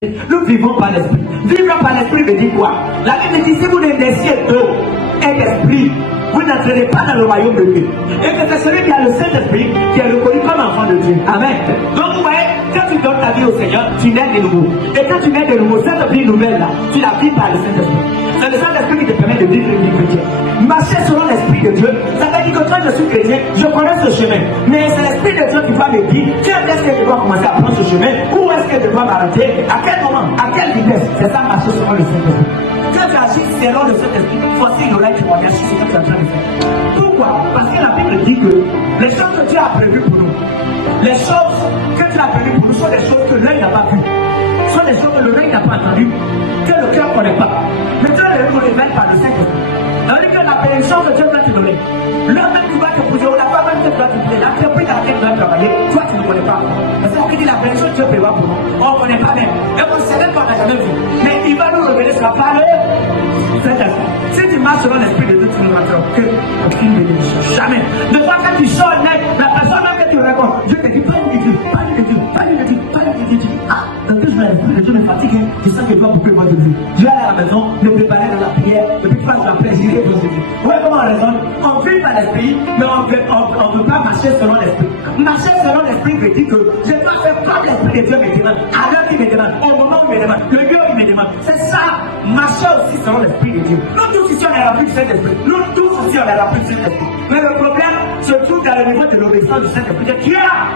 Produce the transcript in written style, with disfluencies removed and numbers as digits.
Nous vivons par l'esprit. Vivre par l'esprit veut dire quoi? La Bible dit si vous ne naissiez d'eau et d'esprit, vous n'entrerez pas dans le royaume de Dieu. Et que c'est celui qui a le Saint-Esprit qui est reconnu comme enfant de Dieu. Amen. Donc vous voyez, quand tu donnes ta vie au Seigneur, tu nais de nouveau. Et quand tu nais de nouveau, cette vie nouvelle là, tu la vis par le Saint-Esprit. C'est le Saint-Esprit qui te permet de vivre une vie chrétienne. Marcher selon l'Esprit de Dieu, ça veut dire que quand je suis chrétien, je connais ce chemin. Mais c'est l'Esprit de Dieu qui va me dire, est-ce que je dois commencer à prendre ce chemin? Ou est-ce que je dois m'arrêter? À quel moment? À quelle vitesse? C'est ça, marcher selon le Saint-Esprit. Quand tu agis selon le Saint-Esprit, voici l'oreille qui va agir sur ce que tu es en train de faire. Pourquoi? Parce que la Bible dit que les choses que Dieu a prévues pour nous, les choses que Dieu a prévues pour nous sont des choses que l'œil n'a pas vues, sont des choses que l'oreille n'a pas entendues, que le cœur ne connaît pas. Mais Dieu nous révèle par le Saint-Esprit. C'est-à-dire que la bénédiction que Dieu va te donner, l'homme même qui va te poser, ou la femme même qui va te poser, l'entreprise dans laquelle tu vas travailler, toi tu ne connais pas. Parce qu'on dit la bénédiction que Dieu prévoit pour nous, on ne connaît pas même. Et on sait même qu'on n'a jamais vu. Mais il va nous révéler ça par le Saint-Esprit. Si tu marches selon l'Esprit de Dieu, tu ne n'auras aucune bénédiction. Jamais. De fois quand tu sors net, la personne même que tu réponds, Dieu te dit, pas de Dieu, pas de Dieu, pas de Dieu, pas de Dieu. Ah, donc je vais Dieu me fatigue, je sens que je dois beaucoup de Dieu. Je vais aller à la maison, me préparer dans la prière, et puis faire la plaisir de Dieu. Ouais, comment on raisonne? On vit par l'Esprit, mais on ne peut pas marcher selon l'Esprit. Marcher selon l'Esprit veut dire que je dois faire comme l'Esprit de Dieu me demande, à l'heure qu'il me demande, au moment où il me demande, le lieu où il me demande. C'est ça, marcher aussi selon l'Esprit de Dieu. Nous tous ici on est remplis du Saint-Esprit. Nous tous ici on est remplis du Saint-Esprit. Mais le problème se trouve dans le niveau de l'obéissance du Saint-Esprit. Tu es là.